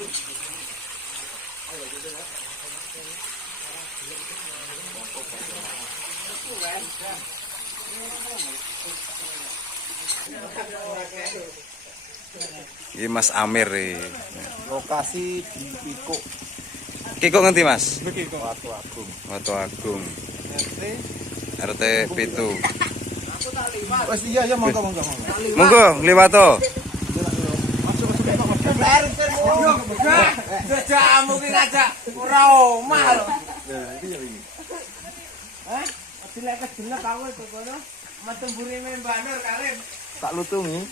Ini Mas Amir Lokasi di Piko. Kiko ngerti Mas? Watu Agung. Watu Agung. RT Pitu. Wes iya monggo. Monggo ngliwato. Jamu ki ngajak ora omah lho. Nah, iki ya ini. Hah? Dilek kejelek aku itu kono. Matemburi Mbak Nur Karim. Tak lutungi.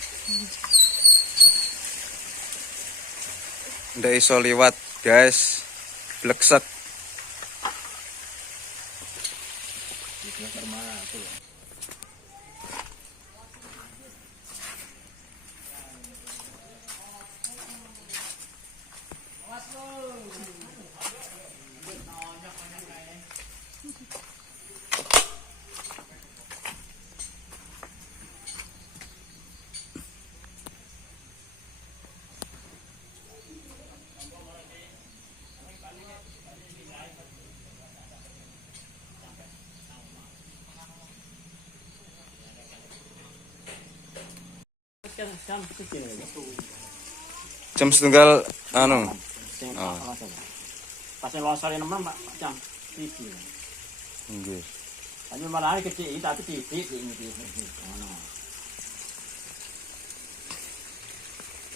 Ndak iso liwat, guys. Bleksek. Jam setunggal anu. Pas losor nemen Pak jam 3. Nggih. Hanya malah kecil tapi titik ini.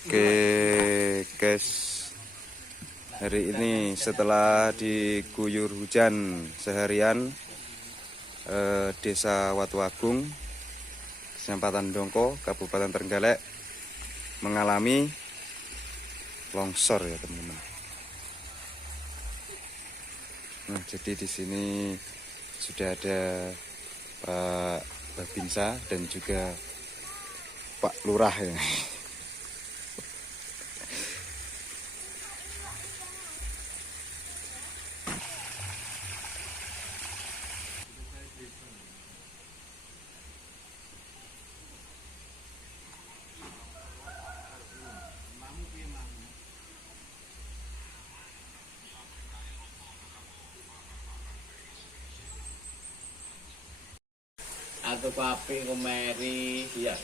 Oke, guys. Hari ini setelah diguyur hujan seharian, Desa Watu Agung, Kecamatan Dongko, Kabupaten Trenggalek mengalami longsor ya teman-teman. Nah, jadi di sini sudah ada Pak Babinsa dan juga Pak Lurah ya. Aku papi ngomeri iya.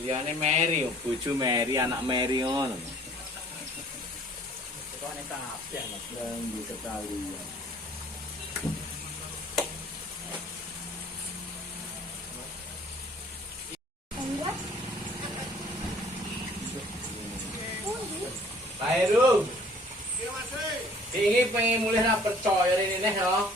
Liyane Mary, bojo Mary, anak Mary ngono. Kok nek kabeh Mas Yang diketahui. Pak Heru. Iki pengen mulih ra percaya rene neh yo.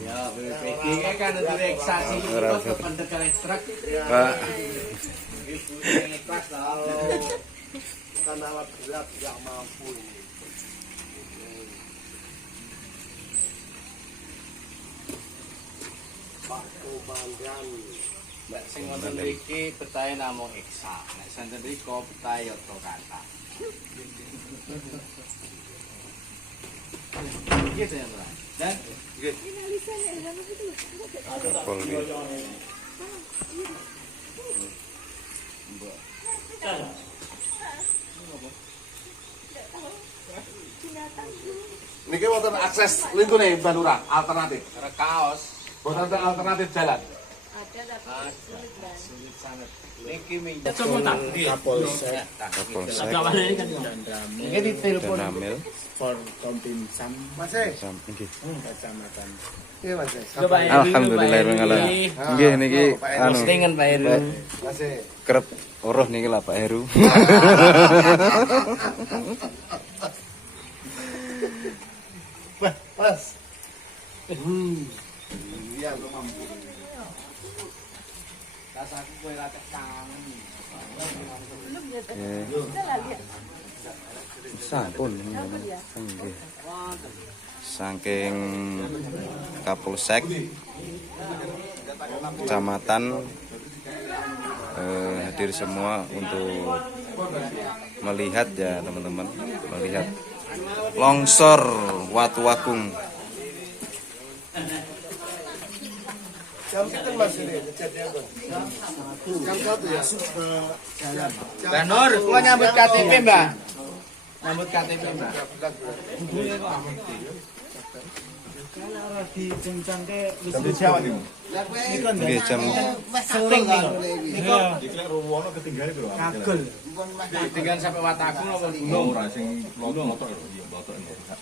Ya, BPG kan direksasi itu pendekan truk. Pak. Ibu ikhlas kalau Bukan alat berat yang mampu ini. Pak Komandan. Mbak sing wonten mriki betahe namung eksa. Nek santen riko betahe yoto kata. Gitu ya, Mbak. Dan gitu. Polri. Niki wonten akses lingku nih Mbak Lurah, alternatif. Kaos Wonten alternatif jalan. Ada tapi sulit sangat. Niki minjem Kapolsek. Kapolsek Kawane kan Niki ditelepon dan Amil. for Kompinsam Mas Nggih. Kecamatan. Iya Mas. Alhamdulillahirobbilalamin. Nggih niki anu postingan Pak Heru. Mas. kerep oroh niki lah Pak Heru. Mas. Iya, mampu. Rasaku kowe ra kangen. belum ya. Kita lah lihat. Sampun. Nggih. Saking Kapolsek Kecamatan hadir semua untuk melihat ya teman-teman, melihat longsor Watu Agung. Jam kita masih nih, ngecatnya apa? Jam 1 ya, jalan. Mbak Nur, gua nyambut KTP, Mbak. Nyambut KTP, Mbak. Tapi siapa nih? Nggih jam Seling kan? Tinggal sampai Watagung apa gunung?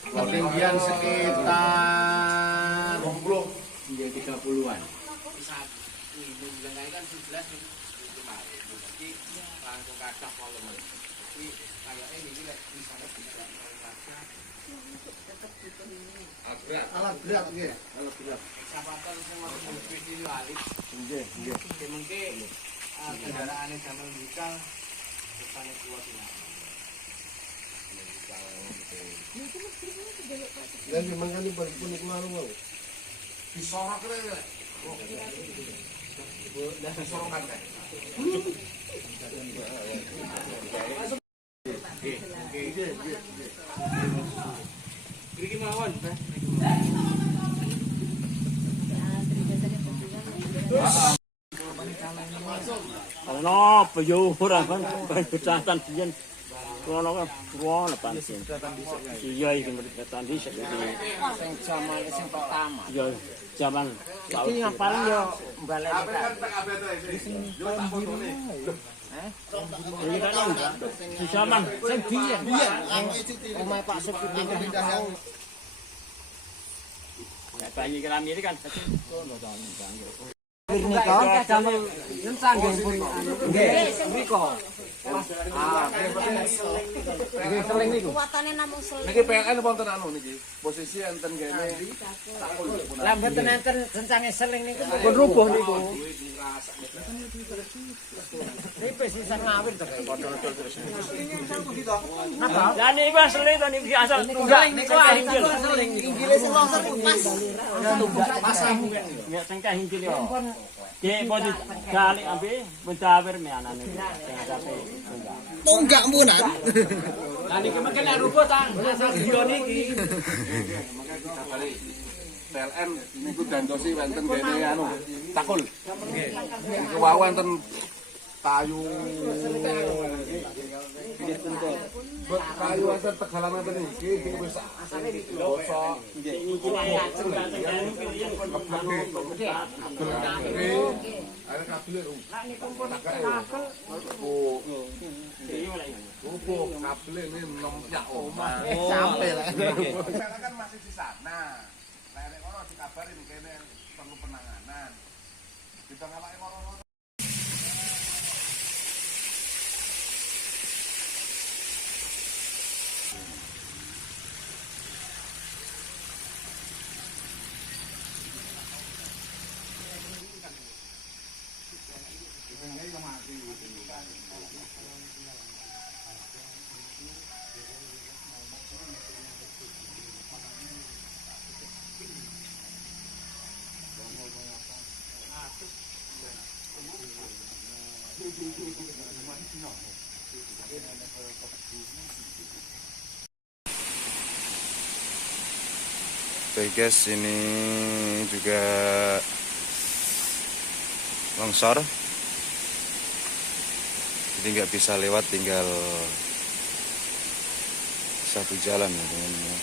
Ketinggian sekitar 30-an. Alat berat gitu. Mungkin kendaraan zaman bukal depannya keluar Dan memang ini berpunik malu mau. disorok kan? Udah disorok kan? Iki mawon. Ono peyo ora kan kecatan biyen. Ono kan ruang depan sini. Iya iki kecatan dhisik iki. Sing zaman sing pertama. Iya zaman Iki yang paling yo balik iki kan di zaman sing biyen. Omah Pak Sep pindah yang bayi kami ini kan nikah zaman yen sanggeng pun nggih mriko. Nggih seling niku. Kuatannya namung seling. Niki PLN wonten anu niki. Posisi enten kene. Lah mboten enten sencange seling niku pun rubuh niku. Ripe sisa ngawir to kaya padha terus. lah niku asli to niku asal Seling niku hinggil. Seling hinggile sing longsor pas. nggak tengkah hinggil yo. Dek pun gali ambil mencawir me anane. Tunggak mbunan. Lah niki mungkin nek rubuh ta video niki. PLN niku dandosi wonten kene anu takul. Niku wau wonten kayu. Kayu wonten tegalan wonten iki wis bosok. Ada kabel. Lah niku pun takel. Kabel ini nomnya omah. Sampai lah. Kan masih di sana. Nah, nek ono dikabarin kene perlu penanganan. Kita ngawake kono. Oke guys, ini juga longsor, jadi nggak bisa lewat, tinggal satu jalan ya teman-teman.